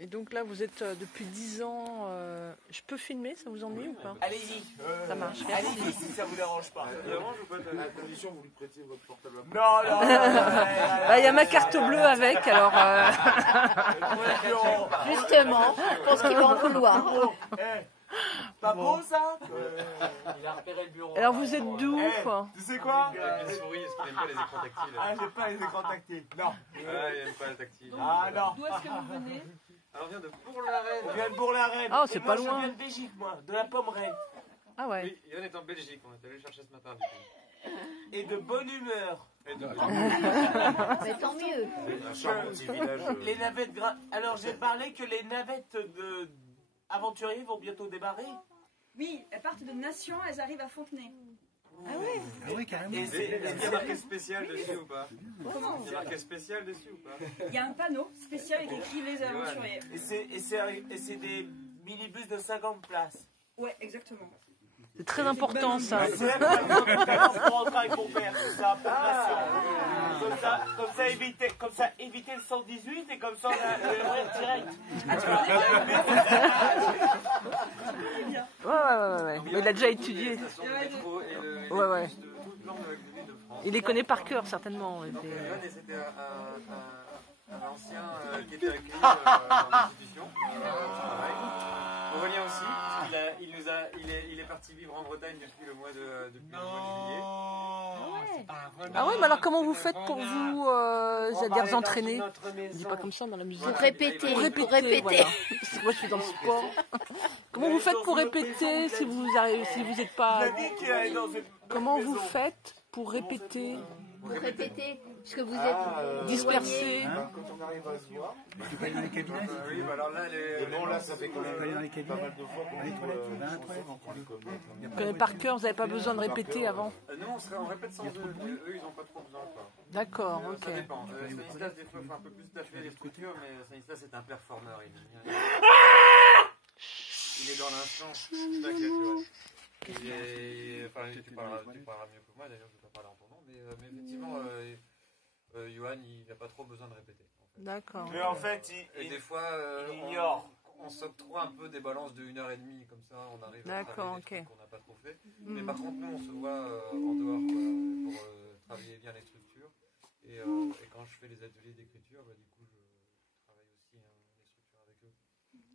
Et donc là, vous êtes depuis 10 ans. Je peux filmer, ça vous ennuie ou pas? Allez-y. Ça marche. Allez-y si ça vous dérange pas. À condition, vous lui prêtez votre portable. Non, non, non. Il y a ma carte bleue avec, alors. Justement, je pense qu'il va en vouloir. Pas beau ça? Il a repéré le bureau. Alors vous êtes d'où, quoi? Tu sais quoi? Il a une souris, est-ce qu'il n'aime pas les écrans tactiles? Ah, j'aime pas les écrans tactiles. Non. Il n'aime pas les tactiles. Ah non. D'où est-ce que vous venez? Alors on vient de Bourg-la-Reine. On vient de Bourg-la-Reine. Ah, c'est Et pas moi, loin. Je viens de Belgique, moi, de la Pommeraye. Ah ouais. Oui, Yann est en Belgique, on est allé le chercher ce matin. Du coup. Et de bonne humeur. Et de... Mais tant mieux. Un charmant petit village. Les navettes Alors j'ai parlé que les navettes de aventuriers vont bientôt débarrer. Oui, elles partent de Nation, elles arrivent à Fontenay. Ah ouais. Ah oui, carrément. Et Est-ce qu'il y a marqué spécial dessus ou pas? Comment? Il y a marqué spécial dessus ou pas? Il y a un panneau spécial avec écrit les aventuriers. Et c'est des minibus de 50 places. Ouais, exactement. C'est très important, ça. C'est même pas pour rentrer avec mon père, c'est ça, pour Nation. Comme ça, éviter le 118 et comme ça, le rire direct. Ouais. Mais il a déjà étudié. Ouais. Il les connaît par cœur, certainement. Yann, c'était un ancien qui était avec lui dans l'institution. Aurélien aussi, parce il est parti vivre en Bretagne depuis le mois de juillet. Ah ouais, mais alors comment vous faites pour vous, j'allais dire, vous entraîner? Je dis pas comme ça dans la musique. Pour répéter. Pour répéter. Voilà. Moi, je suis dans le sport. Comment vous faites pour répéter si vous n'êtes pas... Comment vous faites pour répéter? Pour répéter, puisque vous êtes Dispersé. Quand on arrive à se voir. Tu peux aller dans les cabinets? Oui, bah alors là, Et bon, là, ça fait quand Tu peux aller dans les même cabinets? pas mal de fois qu'on Les ouvre, toilettes, on dans la se toilette. rend compte comme- Vous connaissez par cœur, vous n'avez pas besoin de répéter avant. nous, on répète sans eux. Eux, ils n'ont pas trop besoin. Quoi. D'accord, Ça ok. dépend. Stanislas, des fois, faut un peu plus taffer les structures, mais Stanislas, c'est un performeur. Il est dans l'instant. T'inquiète, Johan. Enfin, tu parleras mieux que moi, d'ailleurs, je ne vais pas parler en ton nom, mais effectivement, Johan, il n'a pas trop besoin de répéter. En fait. D'accord. Mais en fait, Et des fois, il ignore. on s'octroie un peu des balances de 1h30, comme ça, on arrive à D'accord, travailler des ok. trucs qu'on n'a pas trop fait. Mais par contre, nous, on se voit en dehors quoi, pour travailler bien les structures. Et quand je fais les ateliers d'écriture, bah, du coup, je travaille aussi les structures avec eux.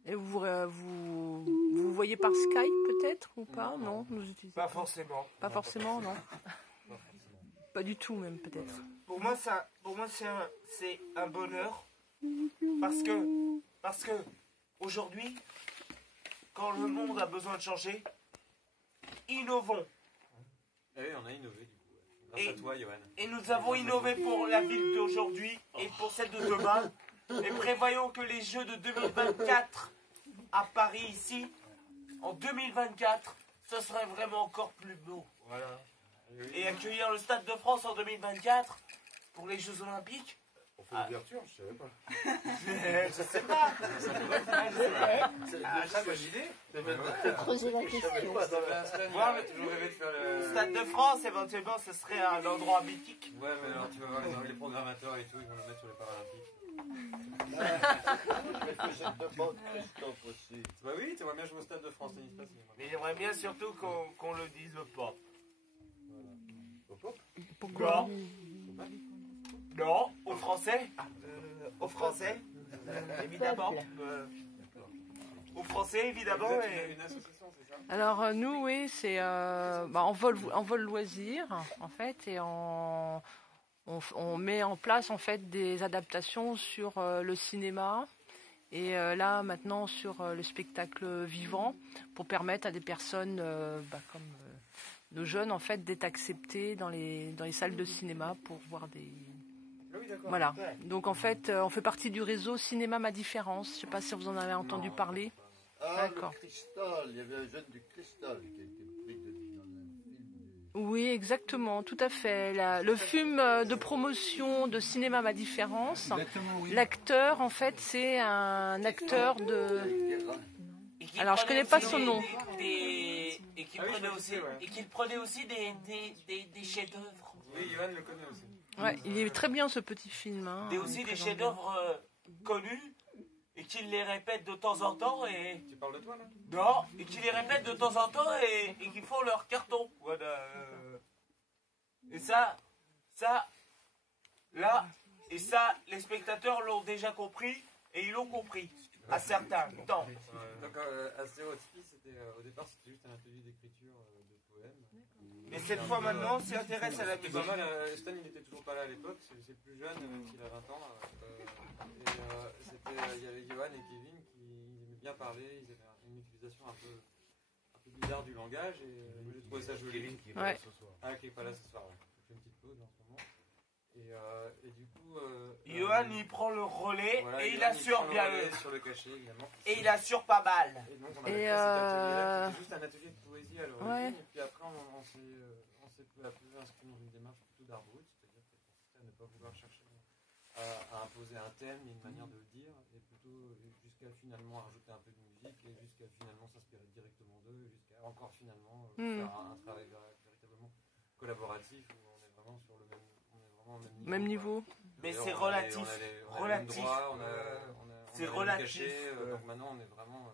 Et vous voyez par Skype peut-être ou pas? Non, nous utilisons Pas forcément. pas forcément, non. Pas forcément. Pas du tout même peut-être. Pour moi, c'est un bonheur. Parce que aujourd'hui, quand le monde a besoin de changer, innovons. Ah oui, on a innové du coup. Grâce à toi, Johan. Et nous avons innové pour la ville d'aujourd'hui et pour celle de demain. Et prévoyons que les Jeux de 2024 à Paris ici, en 2024, ce serait vraiment encore plus beau. Voilà. Et accueillir le Stade de France en 2024 pour les Jeux Olympiques. On fait l'ouverture, je savais pas. Je sais pas. C'est une très bonne idée. Faut creuser la question. Moi, j'ai toujours rêvé de faire le... Stade de France, éventuellement, ce serait un endroit mythique. Ouais, mais alors tu vas voir les programmateurs et tout, ils vont le mettre sur les Paralympiques. Je te demande Christophe aussi. Bah oui, tu vois bien jouer au Stade de France, Stanislas. Mais j'aimerais bien surtout qu'on le dise pas. Pourquoi? Non, aux Français. Aux Français, évidemment. Aux Français, évidemment. Et... Une association, c'est ça? Alors nous, oui, c'est en vol loisir en fait, et on met en place en fait des adaptations sur le cinéma et là maintenant sur le spectacle vivant pour permettre à des personnes comme nos jeunes en fait d'être acceptés dans les salles de cinéma pour voir des... Ah oui, d'accord. Voilà. Donc en fait, on fait partie du réseau Cinéma Ma Différence. Je ne sais pas si vous en avez entendu parler. Ah, D'accord. le cristal, il y avait un jeune du cristal qui a été pris dans un film. Oui, exactement, tout à fait. Le film de promotion de Cinéma Ma Différence. Exactement, oui. L'acteur, en fait, c'est un acteur de... Et qu'il Alors, je prenait connais pas aussi son nom. Et qu'il prenait aussi des chefs-d'œuvre. Oui, Johan le connaît aussi. Ouais, il est très bien ce petit film. Hein, Aussi des très chefs-d'œuvre connus et qu'il les répète de temps en temps et... Tu parles de toi là? Non, et qu'ils les répètent de temps en temps et qu'ils font leur carton. Voilà. Et ça, là, et ça, les spectateurs l'ont déjà compris et ils l'ont compris à certains temps. Donc à Stéréotypie, au départ c'était juste un atelier d'écriture de poèmes. Mais cette fois maintenant, on s'y intéresse à la C'était musique. pas mal, Stan il n'était toujours pas là à l'époque, c'est le plus jeune, même s'il a 20 ans. Il y avait Johan et Kevin qui aimaient bien parler, ils avaient une utilisation un peu bizarre du langage et j'ai trouvé ça joli. Kevin qui est Ouais. là ce soir. Ah, qui est pas là ce soir, ouais. Je fais une petite pause en ce moment. Et du coup. Johan, il prend le relais voilà, et il Johan, assure prend le bien relais eux. sur le cachet évidemment. Et il assure pas mal. Et donc on avait Et fait cet atelier-là, qui était juste un atelier de poésie à l'origine. Ouais. Et puis après on s'est peu à peu inscrit dans une démarche plutôt d'art brut, c'est-à-dire que consistait à ne pas vouloir chercher à imposer un thème et une manière de le dire, et plutôt jusqu'à finalement rajouter un peu de musique et jusqu'à finalement s'inspirer directement d'eux, et jusqu'à encore finalement faire un travail véritablement collaboratif où on est vraiment sur le même niveau. Même niveau. Mais D'ailleurs, c'est on a les- relatif. on a les mêmes Relatif. droits, on C'est a les relatif. cachets, donc maintenant on est vraiment,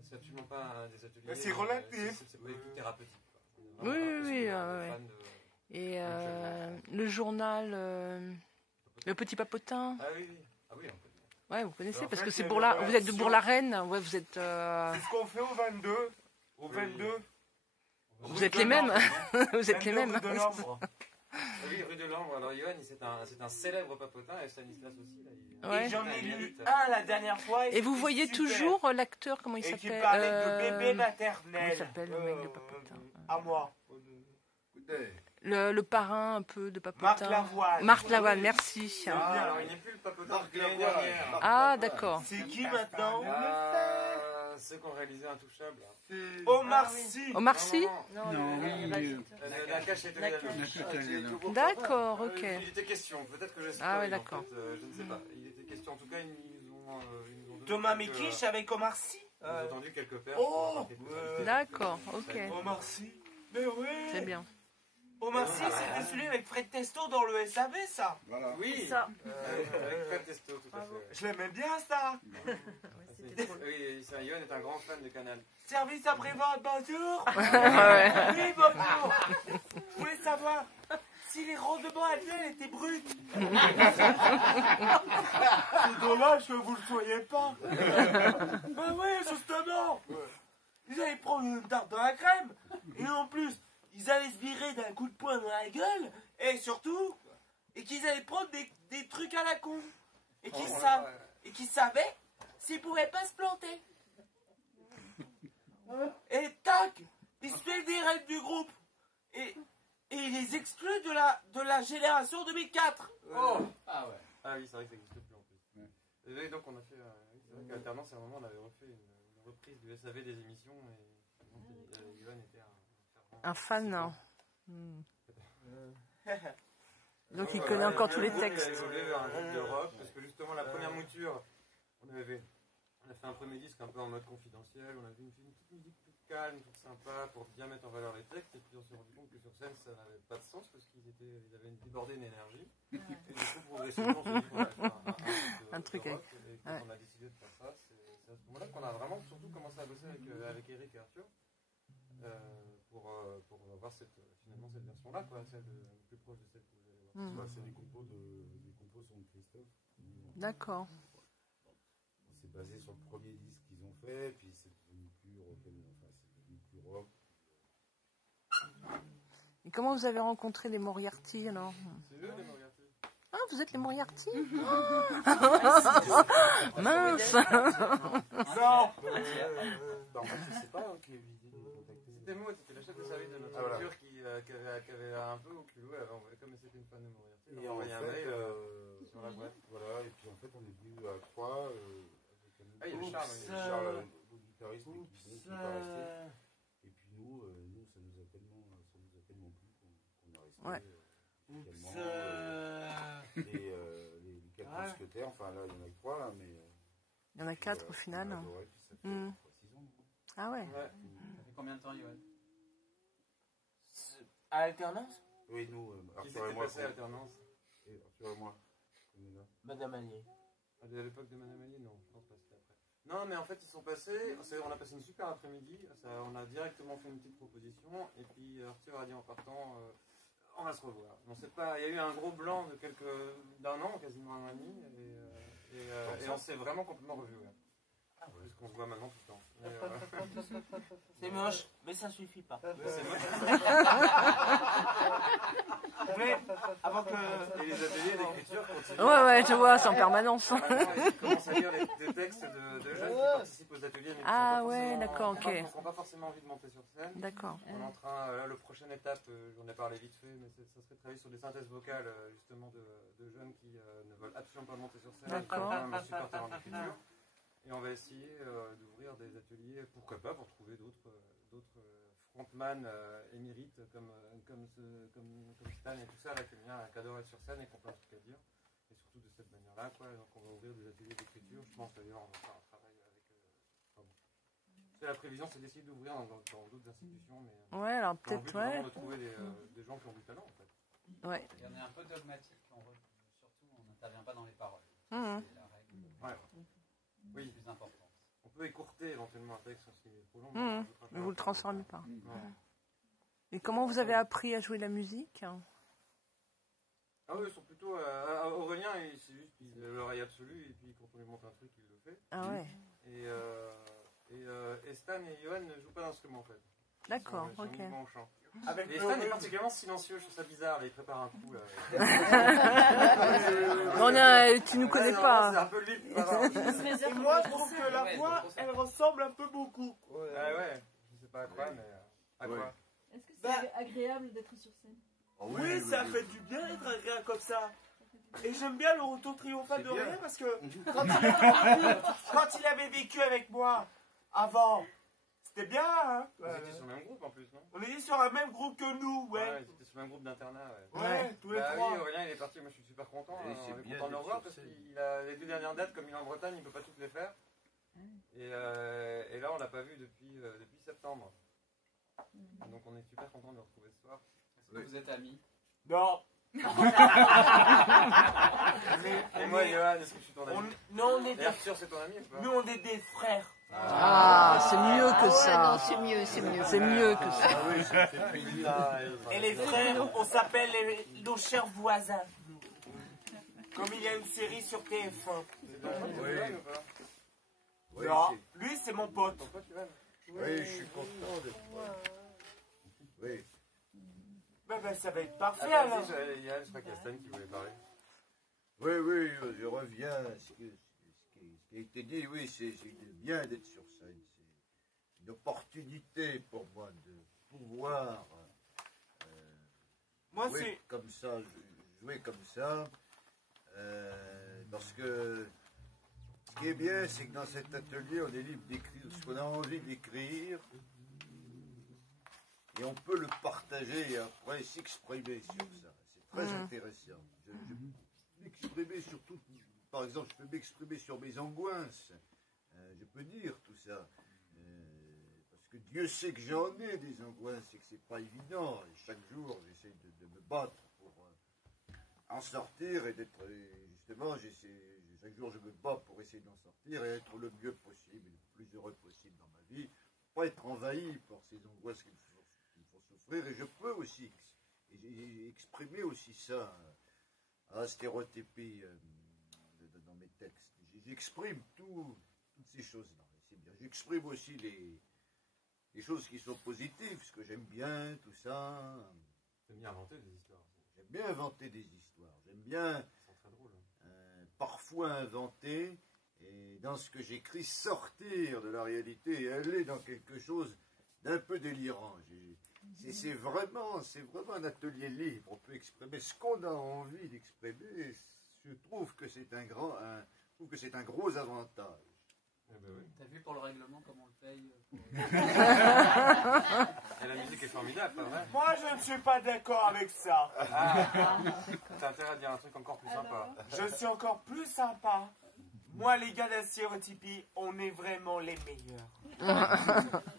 c'est absolument pas des ateliers. Mais c'est relatif. C'est pas du tout thérapeutique. Quoi. On est Oui, vraiment oui, parce oui, qu'on est fan de- Et le journal, le Petit Papotin. Ah oui, oui. Ah oui, on peut dire. Ouais, vous connaissez En parce fait, que c'est c'est pour la la. Vous êtes de relation. Bourg-la-Reine. Ouais, vous êtes. C'est ce qu'on fait au 22. Au Oui. 22. Vous êtes les mêmes. Vous êtes les 22 mêmes. rue de l'Ambre. Ah oui, rue de l'Ambre. Alors Johan, c'est un célèbre papotin et Stanislas aussi. Là, Ouais. Et j'en ai il lu mérite. un la dernière fois. Et vous c'était voyez super. toujours l'acteur, comment il Et qui s'appelle parlait de bébé Comment maternel. il s'appelle le mec de Papotin À moi. Écoutez, le parrain un peu de Papotin. Marc Lavoine. Marc Lavoine, merci. Ah, alors il n'est plus le papotin Marc de l'année Lavoine. dernière. Ah, d'accord. C'est qui maintenant Ceux qui ont réalisé Intouchable. Omar Sy. Omar Sy La cachette. D'accord, ok. Il était question, peut-être que je sais Ah pas, ouais, en d'accord. fait, je ne sais pas. Il était question, en tout cas, ils nous ont donné Thomas quelques- Mekish avec Omar Sy. Ils ont entendu quelques perches. Oh, D'accord, ok. Omar Sy. Mais oui. C'est bien. Omar Sy, c'était celui avec Fred Testo dans le SAV, ça. voilà. Oui, Ça. avec Fred Testo, tout à fait. Je l'aimais bien, ça. Oui, Yoann est un grand fan de Canal. Service après-vente, bonjour. Ouais. Oui, bonjour. Je voulais savoir si les rendements annuels étaient bruts. C'est dommage que vous ne le soyez pas. Ben oui, justement. Ils allaient prendre une tarte dans la crème. Et en plus, ils allaient se virer d'un coup de poing dans la gueule. Et surtout, et qu'ils allaient prendre des trucs à la con. Et qu'ils savaient s'ils pourraient pas se planter. Et tac, ils se fait virer du groupe. Et il les exclut de la génération 2004. Oh. Ah ouais. Ah oui, c'est vrai que ça n'existe plus en plus. Et donc on a fait, c'est vrai qu'alternance, à un moment on avait refait une reprise du SAV des émissions et Yoann était Un fan. Hein. Donc il connaît encore tous les textes. Il a évolué vers un groupe de rock parce que justement la première mouture, on a fait un premier disque un peu en mode confidentiel, on a fait une petite musique plus calme, toute sympa pour bien mettre en valeur les textes et puis on s'est rendu compte que sur scène ça n'avait pas de sens parce qu'ils avaient débordé d'énergie et du coup progressivement on s'est dit qu'on allait faire Un truc de avec- rock et quand on a décidé de faire ça, c'est à ce moment-là qu'on a vraiment surtout commencé à bosser avec Eric et Arthur pour avoir finalement cette version-là, quoi, celle plus proche de celle que vous allez voir. Bah, c'est des compos sont de Christophe. D'accord. C'est basé sur le premier disque qu'ils ont fait, puis c'est devenu plus rock, enfin c'est devenu plus rock. Et comment vous avez rencontré les Moriarty alors? C'est eux les Moriarty. Ah, vous êtes les Moriarty? Mince. Non. Bah, en fait, je sais pas qui a eu l'idée de nous contacter. C'était moi, c'était la chef de service de notre Ah, voilà. voiture qui avait un peu au culot, comme c'était une fan de Moriarty, elle Et a en envoyé un fait, mail sur la boîte. voilà, et puis en fait, on est venu à trois avec Ah, il y avait Charles, oui. Charles, le guitariste, qui n'est pas resté. Et puis nous, ça nous a tellement plu qu'on est resté. Ouais. Finalement, les quatre mousquetaires, enfin là, il y en a que trois, là, mais. Il y en a 4 au final. On a adoré, puis ça fait Mm. 6 ans. Ah ouais. Ouais. Ça fait combien de temps, Yoann? À alternance. Oui, nous, Qui Arthur et s'était moi. passé à alternance? Arthur et moi, on est là. Madame Allier. À l'époque de Madame Allier, non, je pense pas, c'était après. Non, mais en fait, ils sont passés, on a passé une super après-midi, on a directement fait une petite proposition, et puis Arthur a dit en partant, on va se revoir. On sait pas, il y a eu un gros blanc d'un an, quasiment un an et demi, et on s'est vraiment complètement revus. Ouais. Ah ouais. Parce qu'on se voit maintenant tout le temps. C'est moche, mais ça suffit pas. C'est moche. Mais avant que... Et les ateliers d'écriture continuent. Ouais, je vois, c'est en permanence. Ils commencent à lire des textes de jeunes qui participent aux ateliers. Mais Ah ouais, d'accord, ok. Ils n'ont pas forcément envie de monter sur scène. D'accord. On est en train, là, la prochaine étape, j'en ai parlé vite fait, mais ça serait de travailler sur des synthèses vocales, justement, de jeunes qui ne veulent absolument pas monter sur scène. D'accord. Qui ont quand même un super talent d'écriture. Et on va essayer d'ouvrir des ateliers, pourquoi pas, pour trouver d'autres frontman émérites comme Stan et tout ça, là, qui aiment bien qu'adore être sur scène et qui ont plein de trucs à dire. Et surtout de cette manière-là, quoi. Donc on va ouvrir des ateliers d'écriture. Je pense d'ailleurs on va faire un travail avec. La prévision, c'est d'essayer d'ouvrir dans d'autres institutions, mais. Ouais, alors peut-être ouais. de trouver des gens qui ont du talent, en fait. Ouais. Il y en a un peu dogmatique, surtout on n'intervient pas dans les paroles. Mmh. C'est la règle Oui. plus importante. On peut écourter éventuellement un texte si il est trop long. Mais vous le transformez pas. Ouais. Et comment vous avez appris à jouer la musique? Ah oui, ils sont plutôt... Aurélien, c'est juste l'oreille absolue, et puis quand on lui montre un truc, il le fait. Ah ouais. Et Stan et Johan ne jouent pas d'instrument, en fait. D'accord, ils sont ok. uniquement au chant. Avec et Stan est particulièrement silencieux, je trouve ça bizarre, là, il prépare un coup. Là. Tu nous connais non, pas. C'est un peu libre. Et moi, je trouve que la voix, elle ressemble un peu beaucoup. Ouais, je sais pas à quoi, mais à quoi. Est-ce que c'est agréable d'être sur scène? Oui, ça fait du bien d'être agréable comme ça. Et j'aime bien le retour triomphal de Rien parce que quand il avait vécu avec moi avant, c'était bien, hein. Vous étiez sur le même groupe en plus, non? On était sur un même groupe que nous, ouais. Ouais, ils étaient sur le même groupe d'internat, ouais. Ouais, tous les trois. Oui, Aurélien, il est parti, moi je suis super content. Et On c'est est bien content de le d'être revoir sur parce scène. qu'il a les 2 dernières dates, comme il est en Bretagne, il ne peut pas toutes les faire. Et là, on l'a pas vu depuis septembre. Donc on est super content de le retrouver ce soir. Est-ce que vous êtes amis? Non. Et moi, Johan, est-ce que je suis ton ami? Non, on est Et Arthur, c'est ton ami ou pas? Nous, on est des frères. Ah, c'est mieux que ça. Non, c'est mieux, c'est mieux. C'est mieux que ça. Ah oui, ça fait plaisir. Et les frères, on s'appelle nos chers voisins. Comme il y a une série sur TF1. Oui, Non, lui, c'est mon pote. Ton pote, Johan? oui, je suis content de toi. Oui. Ben, ça va être parfait Ah, alors. vas-y, Yann, je crois qu'il y a Stan qui voulait parler. Oui, je reviens à ce qui a été dit. Oui, c'est bien d'être sur scène. C'est une opportunité pour moi de pouvoir Moi, jouer c'est. comme ça, parce que ce qui est bien, c'est que dans cet atelier, on est libre d'écrire ce qu'on a envie d'écrire. Et on peut le partager et après s'exprimer sur ça. C'est très intéressant. Je peux m'exprimer sur tout. Par exemple, je peux m'exprimer sur mes angoisses. Je peux dire tout ça. Parce que Dieu sait que j'en ai des angoisses et que c'est pas évident. Et chaque jour, j'essaie de me battre pour en sortir et d'être. Justement, chaque jour, je me bats pour essayer d'en sortir et être le mieux possible, le plus heureux possible dans ma vie. Pas être envahi par ces angoisses qui me font souffrir. Et je peux aussi exprimer aussi ça à la stéréotypie dans mes textes. J'exprime toutes ces choses-là. C'est bien. J'exprime aussi les choses qui sont positives, ce que j'aime bien, tout ça. J'aime bien inventer des histoires. J'aime bien inventer des histoires. J'aime bien Ils sont très drôles. parfois inventer et dans ce que j'écris sortir de la réalité et aller dans quelque chose d'un peu délirant. C'est vraiment un atelier libre. On peut exprimer ce qu'on a envie d'exprimer. Je trouve que c'est un gros avantage. Eh ben oui. T'as vu pour le règlement comment on le paye Et la musique est formidable, pas vrai? Moi, je ne suis pas d'accord avec ça. T'as intérêt à dire un truc encore plus sympa. Je suis encore plus sympa. Moi, les gars de la stéréotypie, on est vraiment les meilleurs.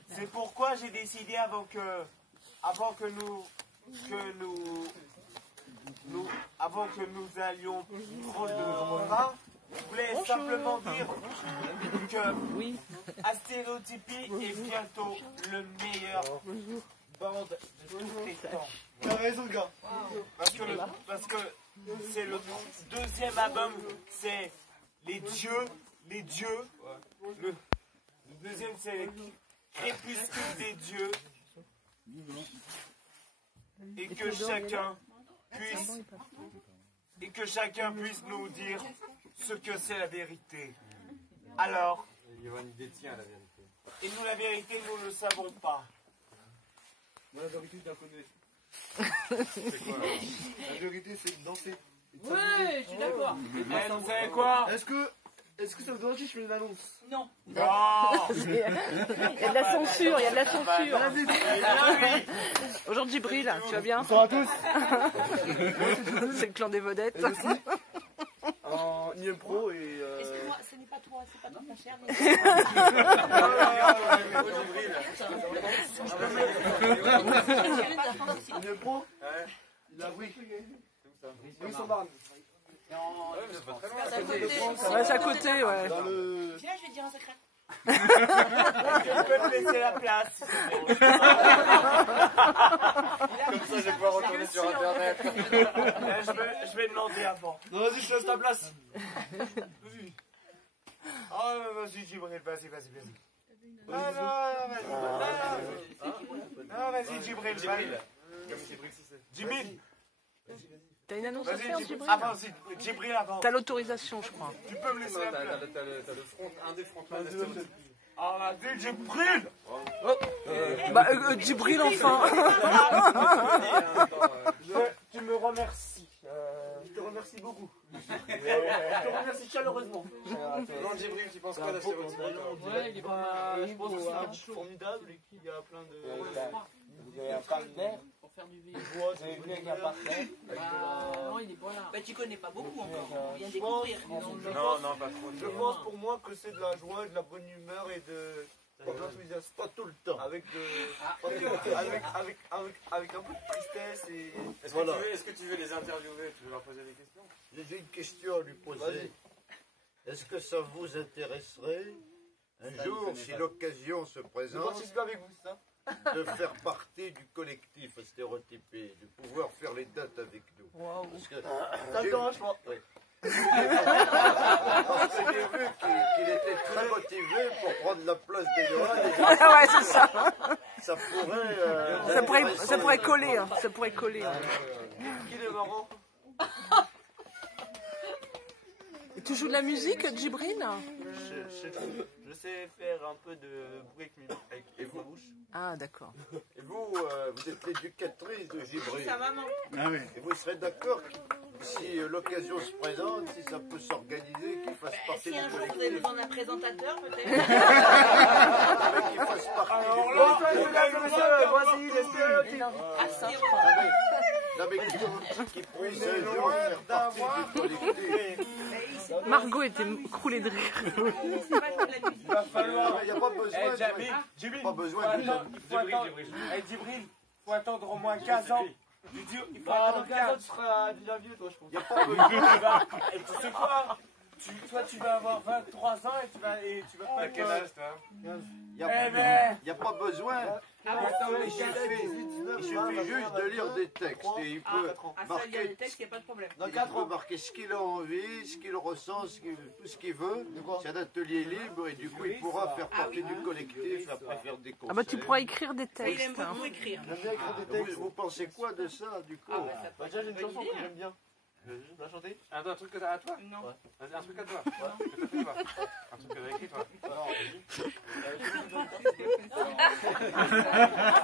C'est pourquoi j'ai décidé avant que nous allions prendre le repas, Je voulais simplement dire que Oui. Astéréotypie est bientôt le meilleur band de tous les temps. T'as raison, gars. Parce que c'est le deuxième album, c'est les dieux. Le deuxième, c'est Crépuscule des dieux. Et que chacun puisse nous dire ce que c'est la vérité. Alors, Giovanni détient la vérité. et nous la vérité, nous ne le savons pas. Moi, la vérité, je la connais. C'est quoi là? La vérité, c'est de danser. Ouais, je suis d'accord. Eh, vous savez quoi? Est-ce que ça vous dérange si je fais une annonce? Non. Non. Il y a de la censure, il y a de la censure. Bonjour Djibril, tu vas bien? Bonsoir à tous. C'est le clan des vedettes. En IM Pro et... Excuse-moi, ce n'est pas toi, c'est pas toi ta chère. IM Pro? Il a oui. Oui, son barne. Ouais, c'est à côté, ouais. Dans le... Viens, je vais te dire un secret. Tu peux me laisser la place. Comme ça, je vais pouvoir retourner sur Internet. Je vais demander avant. Non, vas-y, je te laisse ta place. Vas-y. Oh, vas-y, Djibril, vas-y. Non, vas-y, Djibril. Djibril. T'as une annonce à faire, Vas-y, Djibril? Djibril avant. T'as l'autorisation, je crois. Tu peux me laisser la place. T'as le front, un des frontmans d'Astéréotypie. Ah, vas-y, Djibril. Bah, Djibril, enfin. Tu me remercies. Je te remercie beaucoup. Je te remercie chaleureusement. Non, Djibril, tu penses quoi d'Astéréotypie? Ouais, il est pas. Je pense que c'est un groupe formidable et qu'il y a plein de... Vous avez un partenaire? Pour faire du vélo. Vous avez vu avec un partenaire? Non, il est pas là. Bah, tu connais pas beaucoup encore. On vient Je découvrir. Non, pas trop. Je pense pour moi que c'est de la joie, de la bonne humeur et de l'enthousiasme. Pas tout le temps. Avec un peu de tristesse et... Est-ce que tu veux les interviewer? Tu veux leur poser des questions? J'ai une question à lui poser. Est-ce que ça vous intéresserait, un jour, si l'occasion se Je présente, participe avec vous, c'est ça? de faire partie du collectif Astéréotypé, de pouvoir faire les dates avec nous? Parce que Ça te dérange pas? oui. Parce que j'ai vu qu'il était très motivé pour prendre la place de Johan. Ouais, c'est ça. Ça pourrait... Ça pourrait coller, hein. Ça pourrait coller. Qui est marrant? Et tu joues de la musique, Djibril? Je sais faire un peu de bruit avec les bouches. Ah, d'accord. Et vous, vous êtes l'éducatrice de Djibril. Sa maman. Et vous serez d'accord si l'occasion se présente, si ça peut s'organiser, qu'il fasse partie Si du un jour vous avez collectif. besoin d'un présentateur, peut-être. Qu'il fasse partie du Voici les stéréotypes. Non, mais qui puisse un jour faire partie du collectif. Margot était croulée de rire. Il va falloir, il n'y a pas besoin, Djibril, pas besoin de... Djibril, faut attendre au moins 15 ans. Il faut Dans attendre 15 ans, tu seras déjà vieux, toi, je pense. Il n'y a pas besoin. Et tu sais quoi? Toi, tu vas avoir 23 ans et tu vas pas Quel âge, toi? Il n'y a pas besoin. Il suffit juste de lire des textes et il peut Ça, il y a des marquer, textes, il n'y a pas de problème. Dans il 4 peut ans. marquer ce qu'il a envie, ce qu'il ressent, tout ce qu'il veut. C'est un atelier libre et du coup il pourra faire partie du collectif, après faire des concerts. Ah bah tu pourras écrire des Il aime textes. hein. beaucoup écrire. J'aime bien écrire des textes. Vous pensez quoi de ça du coup? Bah, déjà, j'ai une chanson que j'aime bien. Je vais la chanter. Un truc à toi? Non. Vas-y, un truc à toi. Que t'as fait toi. Un truc que t'as écrit toi.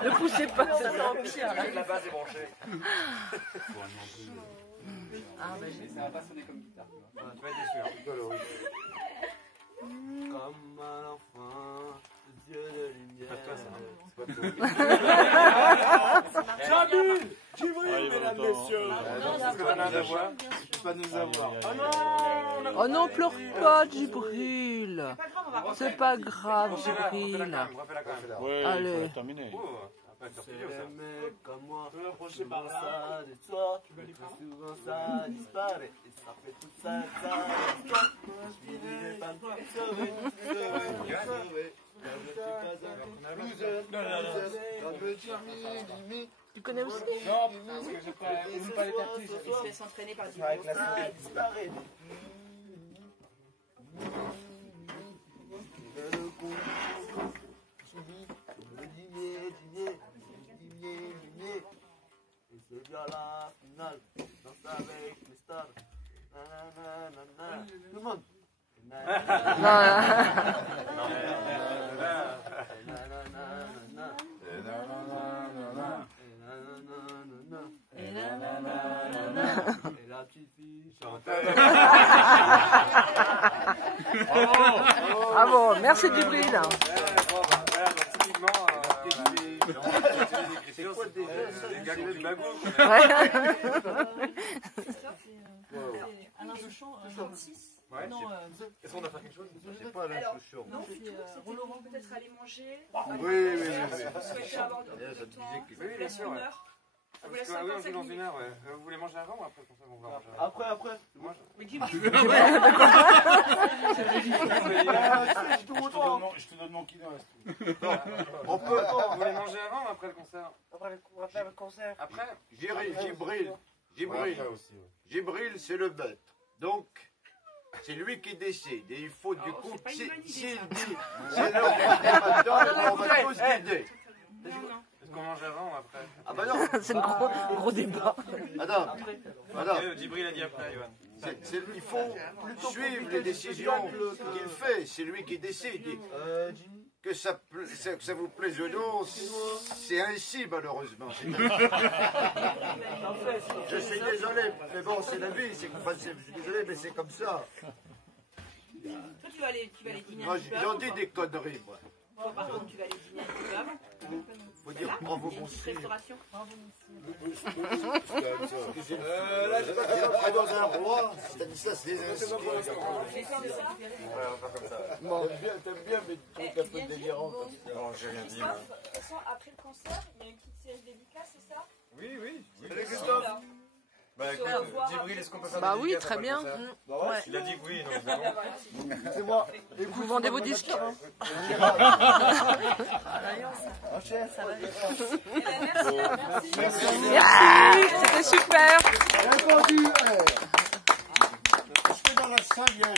Ne poussez pas, ça s'empire. La base est branchée. Ça va pas sonner comme guitare. Tu vas être déçu. Comme un enfant, Dieu de lumière. Djibril, Djibril, mesdames, messieurs. Est-ce que t'en as de voix? Pas nous avoir. Oh non, pleure pas, Djibril. C'est pas grave, Djibril. Refais-la quand même. Ouais, Allez. il faut terminer. C'est les mecs comme moi. Souvent ça déçoit, souvent ça disparaît. Et ça fait toute ça. Je finirai par me sauver. Tu connais aussi? Non, parce que j'ai pas les tatouages. Il se laisse entraîner par du Avec la ça disparaît. Dîner. Et c'est bien la finale. Danse avec les stars. Tout le monde. Et la petite fille chantait. Bravo, merci Djibril. C'est quoi déjà? Les gars qui ont du magot. Alain Chauchon, 26. Ouais, Non, est-ce qu'on a fait quelque chose? C'est pas Alain Chauchon. non, c'était Laurent peut-être aller manger. Oui. Vous souhaitez avoir de Ça me temps. disait qu'il Oui, bien sûr. Une Ouais. heure. Ça vous Parce laisse que, oui, on 55 joue dans une minutes. heure, ouais. Vous voulez manger avant ou après? Comme ça, on va manger Après. Moi, Mais dis je te donne mon kilo. On peut. Vous voulez manger avant ou après le concert? Après le concert. Après? Jibril, c'est le maître. Donc, c'est lui qui décide. Et il faut du coup, c'est pas une s'il bonne idée, dit, ça. c'est l'heure du maintenant, on va tous guider. non. Est-ce qu'on mange avant ou après? Ah bah non. C'est le gros débat. Madame, Djibril a dit après, Johan. il faut suivre les décisions qu'il fait. C'est lui qui décide. Que ça vous plaise ou non, c'est ainsi malheureusement. Je suis désolé, mais bon, c'est la vie. Je suis désolé, mais c'est comme ça. Toi, tu vas aller dîner un Moi, petit peu j'en avant. dis des conneries, moi. Toi, par contre, tu vas aller dîner un petit peu avant. Faut dire bravo, Il y a mon une petite sire. restauration. Là, je suis entré dans un roi. T'as dit ça, c'est des Je vais faire de ça. T'aimes bien, mais tu trouves un peu délirant comme ça. Non, j'ai rien dit. De toute façon, après le concert, il y a une petite série dédicace, c'est ça? Oui. Salut Christophe. Bah écoute, Djibril, est-ce qu'on peut faire Bah des oui, dédicaces très après bien. le concert? Ouais. Il a dit que oui, donc évidemment. C'est moi. Vous vendez vos disques? Merci. Merci, c'était super. Répondu. Est-ce que dans la salle, il y a un